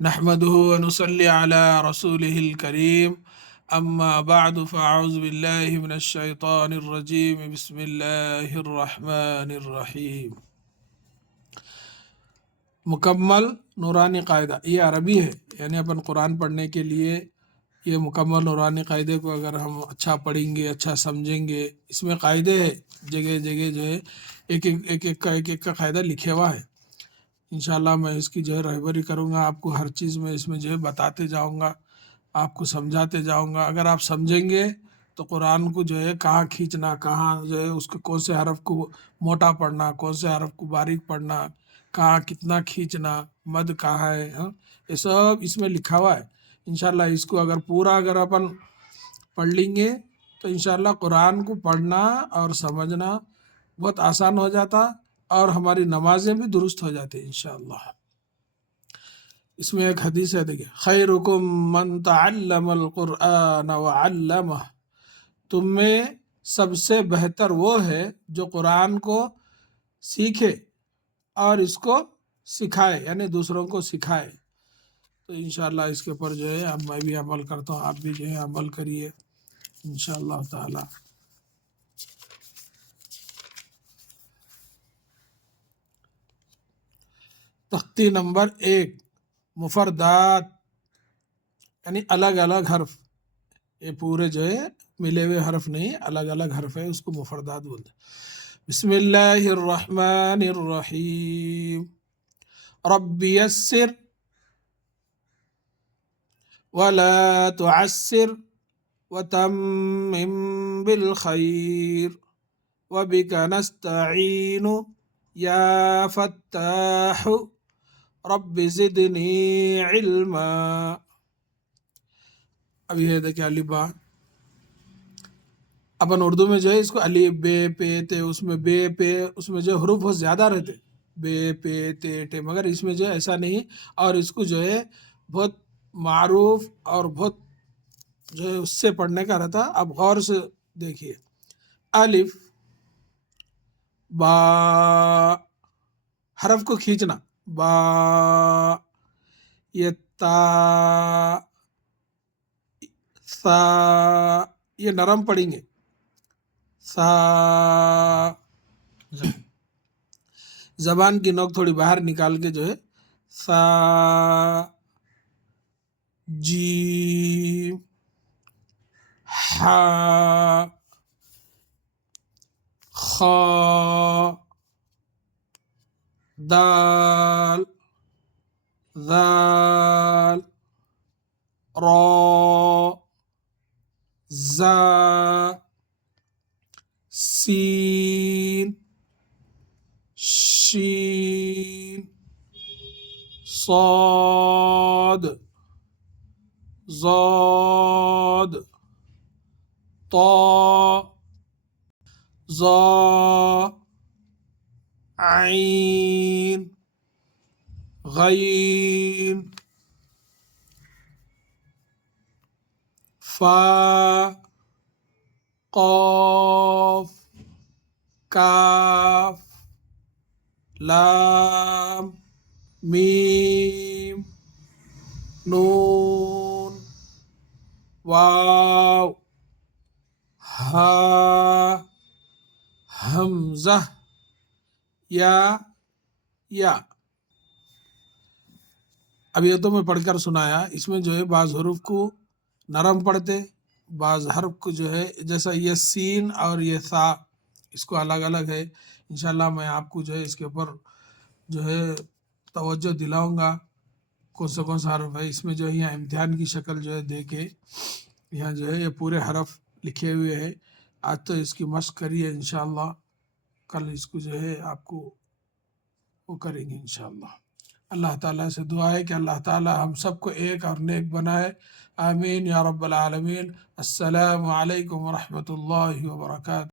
نحمده ونصلي على رسوله الكريم اما بعد فاعوذ بالله من الشیطان الرجیم بسم اللہ الرحمن الرحیم۔ مکمل نورانی قاعدہ یہ عربی ہے، یعنی اپن قرآن پڑھنے کے لیے یہ مکمل نورانی قاعدے کو اگر ہم اچھا پڑھیں گے، اچھا سمجھیں گے، اس میں قاعدے ہے جگہ جگہ جو ہے ایک ایک کا قاعدہ لکھے ہوا ہے۔ انشاءاللہ میں اس کی جو ہے رہبری کروں گا، آپ کو ہر چیز میں اس میں جو ہے بتاتے جاؤں گا، آپ کو سمجھاتے جاؤں گا۔ اگر آپ سمجھیں گے تو قرآن کو جو ہے کہاں کھینچنا، کہاں جو ہے اس کے کون سے حرف کو موٹا پڑھنا، کون سے حرف کو باریک پڑھنا، کہاں کتنا کھینچنا، مد کہاں ہے، یہ سب اس میں لکھا ہوا ہے۔ انشاءاللہ اس کو اگر اپن پڑھ لیں گے تو انشاءاللہ قرآن کو پڑھنا اور سمجھنا بہت آسان ہو جاتا، اور ہماری نمازیں بھی درست ہو جاتی انشاءاللہ۔ اس میں ایک حدیث ہے، دیکھیں، خیرکم من تعلم القرآن وعلمہ، تم میں سب سے بہتر وہ ہے جو قرآن کو سیکھے اور اس کو سکھائے، یعنی دوسروں کو سکھائے۔ تو انشاءاللہ اس کے اوپر جو ہے اب میں بھی عمل کرتا ہوں، آپ بھی جو ہے عمل کریے انشاءاللہ تعالی۔ تختی نمبر 1، مفردات یعنی الگ الگ حرف، یہ پورے جو ہے ملے ہوئے حرف نہیں، الگ الگ حرف ہے، اس کو مفردات بولتے ہیں۔ بسم اللہ الرحمن الرحیم، رب یسر ولا تعسر وتمم بالخیر وبک نستعین یا فتاح رب زدنی علما۔ اب یہ دیکھیں الف با، اپن اردو میں جو ہے اس کو الف بے پے تے، اس میں بے پے اس میں جو حروف بہت زیادہ رہتے، بے پے تے ٹے، مگر اس میں جو ہے ایسا نہیں، اور اس کو جو ہے بہت معروف اور بہت جو ہے اس سے پڑھنے کا رہتا۔ اب غور سے دیکھیے، الف با، حرف کو کھینچنا، با، یہ تا، سا، یہ نرم پڑھیں گے، سا، زبان کی نوک تھوڑی باہر نکال کے جو ہے سا، جیم، ہا، خا، دال، ذال، را، زا، سین، شین، صاد، ضاد، طا، ظا، عین، غین، فا، قاف، کاف، لام، میم، نون، واو، ہا، حمزہ، یا۔ اب یہ تو میں پڑھ کر سنایا، اس میں جو ہے بعض حروف کو نرم پڑھتے، بعض حرف کو جو ہے جیسا یہ سین اور یہ سا، اس کو الگ الگ ہے۔ انشاءاللہ میں آپ کو جو ہے اس کے اوپر جو ہے توجہ دلاؤں گا، کون سا حرف ہے اس میں جو ہے یہاں امتحان کی شکل جو ہے دے کے یہاں جو ہے یہ پورے حرف لکھے ہوئے ہیں۔ آج تو اس کی مشق کریے، انشاءاللہ کل اس کو جو ہے آپ کو وہ کریں گے انشاءاللہ۔ اللہ تعالیٰ سے دعا ہے کہ اللہ تعالیٰ ہم سب کو ایک اور نیک بنائے، آمین یا رب العالمین۔ السلام علیکم ورحمۃ اللہ وبرکاتہ۔